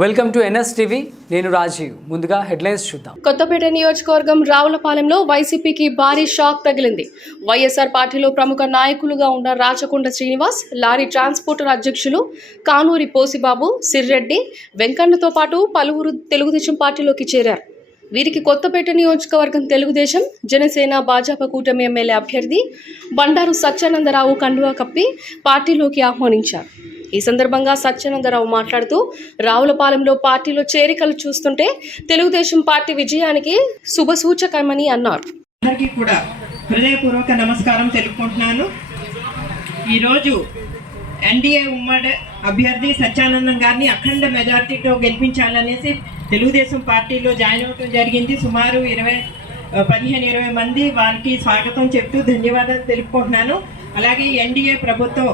Welcome to NS TV. నేను రాజీవ్. ముందుగా headlines చూద్దాం. కొత్తపేట నియోజకవర్గం రావులపాలెంలో వైసీపీకి భారీ షాక్ తగిలింది. వైఎస్ఆర్ పార్టీలో ప్రముఖ నాయకులుగా ఉన్న రాచకొండ శ్రీనివాస్ లారీ ట్రాన్స్పోర్టర్ అధ్యక్షులు కానూరి పోసిబాబు సిర్రెడ్డి వెంకన్నతో పాటు పలువురు తెలుగుదేశం పార్టీలోకి చేరారు. వీరికి కొత్తపేట నియోజకవర్గం తెలుగుదేశం జనసేన భాజపా కూటమి ఎమ్మెల్యే అభ్యర్థి బండారు సత్యానందరావు కండువా కప్పి పార్టీలోకి ఆహ్వానించారు. ఈ సందర్భంగా సత్యానందరావు మాట్లాడుతూ రావులపాలెంలో పార్టీలో చేరికలు చూస్తుంటే తెలుగుదేశం పార్టీ విజయానికి శుభసూచకమని అన్నారు. అందరికీ కూడా హృదయపూర్వక నమస్కారం తెలుపుకుంటున్నాను. ఈరోజు ఎన్డీఏ ఉమ్మడి అభ్యర్థి సత్యానందం గారిని అఖండ మెజార్టీతో గెలిపించాలనేసి తెలుగుదేశం పార్టీలో జాయిన్ అవ్వడం జరిగింది. సుమారు ఇరవై పదిహేను ఇరవై మంది వారికి స్వాగతం చెప్తూ ధన్యవాదాలు తెలుపుకుంటున్నాను. అలాగే ఎన్డీఏ ప్రభుత్వం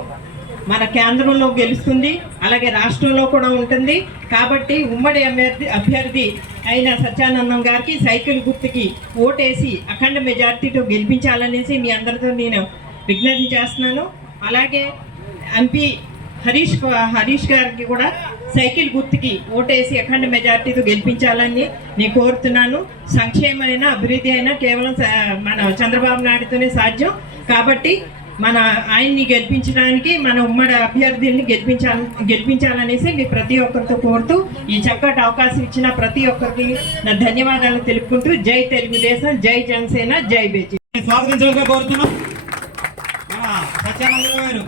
మన కేంద్రంలో గెలుస్తుంది అలాగే రాష్ట్రంలో కూడా ఉంటుంది. కాబట్టి ఉమ్మడి అభ్యర్థి అభ్యర్థి అయిన సత్యానందం గారికి సైకిల్ గుర్తుకి ఓటేసి అఖండ మెజార్టీతో గెలిపించాలనేసి మీ అందరితో నేను విజ్ఞప్తి చేస్తున్నాను. అలాగే ఎంపీ హరీష్ హరీష్ గారికి కూడా సైకిల్ గుర్తుకి ఓటేసి అఖండ మెజార్టీతో గెలిపించాలని నేను కోరుతున్నాను. సంక్షేమైన అభివృద్ధి అయినా కేవలం మన చంద్రబాబు నాయుడుతోనే సాధ్యం. కాబట్టి మన ఆయన్ని గెలిపించడానికి మన ఉమ్మడి అభ్యర్థుల్ని గెలిపించాలి గెలిపించాలనేసి మీ ప్రతి ఒక్కరితో కోరుతూ ఈ చక్కటి అవకాశం ఇచ్చిన ప్రతి ఒక్కరికి నా ధన్యవాదాలు తెలుపుకుంటూ జై తెలుగుదేశం జై జనసేన జై బీజేపీ. స్వాగతించవలసిన కోరుతున్నాం. సత్యానంద గారు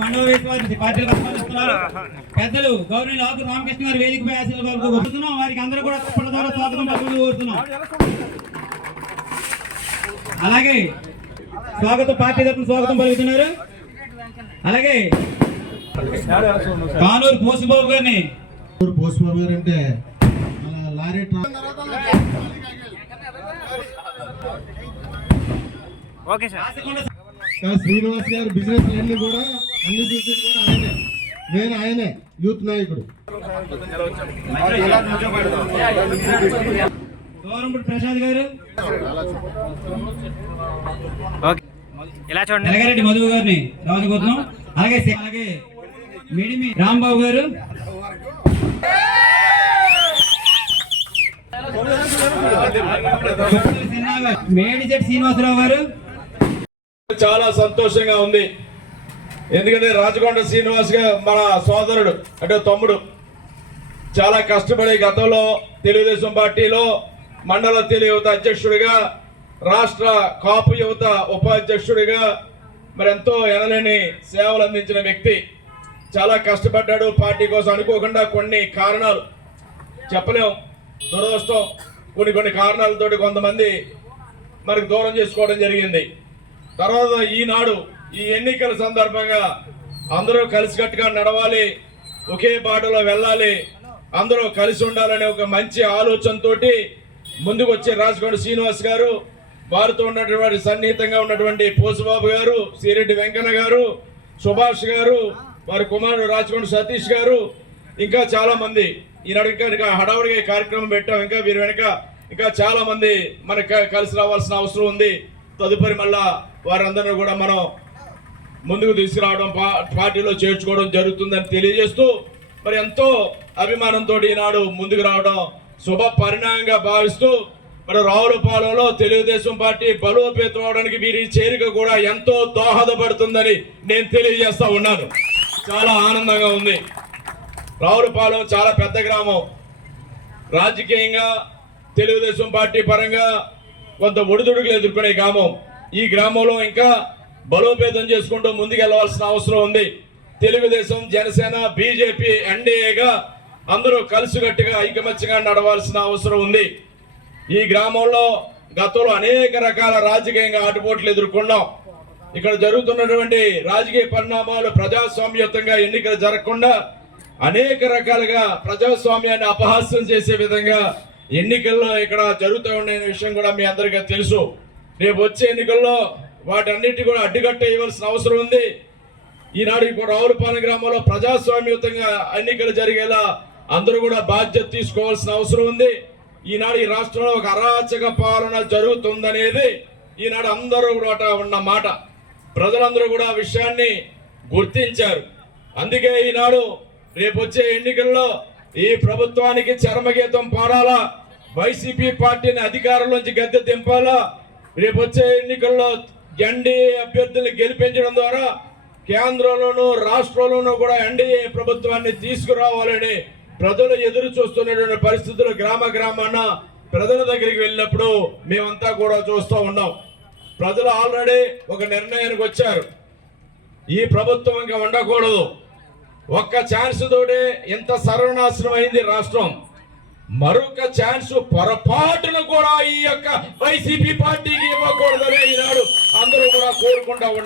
పెద్దలు గౌరవ ఆకు రామకృష్ణ గారు వేదికపై ఆశీర్వాదాలు కోరుతున్నాం వారికి అందరూ కూడా తప్పుల ద్వారా స్వాగతం కోరుతున్నాం. అలాగే స్వాగతం పార్టీ తరఫున స్వాగతం పలుకుతున్నారు. అలాగే కానూరు పోసిబాబు గారిని. ఊరు పోస్ట్మాన్ గారు అంటే అలా లారీ శ్రీనివాస్ గారు బిజినెస్ అన్ని కూడా అన్ని బిజినెస్ కూడా ఆయనే. నేను ఆయనే యూత్ నాయకుడు. గౌరవ ప్రసాద్ గారు. ఇలా చూడండి? ఎలగారెడ్డి మధు గారిని రాజుకోతున్నాం అలాగే అలాగే మిడిమి రాంబాబు గారు. గారు, మేడిచెట్టి శ్రీనివాసరావు గారు. చాలా సంతోషంగా ఉంది. ఎందుకంటే రాజకొండ శ్రీనివాస్గా మన సోదరుడు అంటే తమ్ముడు. చాలా కష్టపడి గతంలో తెలుగుదేశం పార్టీలో మండల తెలుగు యువత అధ్యక్షుడిగా రాష్ట్ర కాపు యువత ఉపాధ్యక్షుడిగా మరి ఎంతో ఎనలేని సేవలు అందించిన వ్యక్తి చాలా కష్టపడ్డాడు. పార్టీ కోసం అనుకోకుండా కొన్ని కారణాలు చెప్పలేం. దురదృష్టం. కొన్ని కొన్ని కారణాలతోటి కొంతమంది మనకు దూరం చేసుకోవడం జరిగింది. తర్వాత ఈనాడు ఈ ఎన్నికల సందర్భంగా అందరూ కలిసికట్టుగా నడవాలి. ఒకే బాటలో వెళ్ళాలి. అందరూ కలిసి ఉండాలనే ఒక మంచి ఆలోచనతోటి ముందుకు వచ్చే రాజకొండ శ్రీనివాస్ గారు వారితో ఉన్నటువంటి సన్నిహితంగా ఉన్నటువంటి పోసుబాబు గారు సిరెడ్డి వెంకన్న గారు సుభాష్ గారు వారి కుమారుడు రాజకొండ సతీష్ గారు ఇంకా చాలా మంది. ఈనాడు ఇంకా ఇంకా హడావుడిగా ఈ కార్యక్రమం పెట్టాం. ఇంకా వీరి వెనుక ఇంకా చాలా మంది మనకు కలిసి రావాల్సిన అవసరం ఉంది. తదుపరి మళ్ళా వారందరినీ కూడా మనం ముందుకు తీసుకురావడం పార్టీలో చేర్చుకోవడం జరుగుతుందని తెలియజేస్తూ మరి ఎంతో అభిమానంతో ఈనాడు ముందుకు రావడం శుభ పరిణామంగా భావిస్తూ మరి రావులపాలెంలో తెలుగుదేశం పార్టీ బలోపేతం అవడానికి వీరి చేరిక కూడా ఎంతో దోహదపడుతుందని నేను తెలియజేస్తా ఉన్నాను. చాలా ఆనందంగా ఉంది. రావులపాలెం చాలా పెద్ద గ్రామం. రాజకీయంగా తెలుగుదేశం పార్టీ పరంగా కొంత ఒడిదుడుకులు ఎదుర్కొనే గ్రామం. ఈ గ్రామంలో ఇంకా బలోపేతం చేసుకుంటూ ముందుకెళ్ళవలసిన అవసరం ఉంది. తెలుగుదేశం జనసేన బీజేపీ ఎన్డీఏగా అందరూ కలిసికట్టుగా ఐకమత్యంగా నడవాల్సిన అవసరం ఉంది. ఈ గ్రామంలో గతంలో అనేక రకాల రాజకీయంగా ఆటుపోట్లు ఎదుర్కొన్నాం. ఇక్కడ జరుగుతున్నటువంటి రాజకీయ పరిణామాలు ప్రజాస్వామ్యతంగా ఎన్నికలు జరగకుండా అనేక రకాలుగా ప్రజాస్వామ్యాన్ని అపహాస్యం చేసే విధంగా ఎన్నికల్లో ఇక్కడ జరుగుతూ ఉండే విషయం కూడా మీ అందరికీ తెలుసు. రేపు వచ్చే ఎన్నికల్లో వాటన్నిటి కూడా అడ్డుకట్ట ఇవ్వాల్సిన అవసరం ఉంది. ఈనాడు ఇప్పుడు రావులపాలెం గ్రామంలో ప్రజాస్వామ్యయుతంగా ఎన్నికలు జరిగేలా అందరూ కూడా బాధ్యత తీసుకోవాల్సిన అవసరం ఉంది. ఈనాడు ఈ రాష్ట్రంలో ఒక అరాచక పాలన జరుగుతుందనేది ఈనాడు అందరూ కూడా ఉన్న మాట. ప్రజలందరూ కూడా ఆ విషయాన్ని గుర్తించారు. అందుకే ఈనాడు రేపు వచ్చే ఎన్నికల్లో ఈ ప్రభుత్వానికి చరమగీతం పాడాలా వైసీపీ పార్టీని అధికారంలోంచి గద్దె దింపాలా రేపు వచ్చే ఎన్నికల్లో ఎన్డీఏ అభ్యర్థుల్ని గెలిపించడం ద్వారా కేంద్రంలోనూ రాష్ట్రంలోనూ కూడా ఎన్డీఏ ప్రభుత్వాన్ని తీసుకురావాలని ప్రజలు ఎదురు చూస్తున్నటువంటి పరిస్థితులు గ్రామ గ్రామాన ప్రజల దగ్గరికి వెళ్ళినప్పుడు మేమంతా కూడా చూస్తూ ఉన్నాం. ప్రజలు ఆల్రెడీ ఒక నిర్ణయానికి వచ్చారు. ఈ ప్రభుత్వం ఇంకా ఉండకూడదు. ఒక్క ఛాన్స్ తోటే ఇంత సర్వనాశనం అయింది రాష్ట్రం. మరొక ఛాన్స్ పొరపాటును కూడా ఈ యొక్క వైసీపీ పార్టీకి ఇవ్వకూడదని ఈనాడు అందరూ కూడా కోరుకుంటా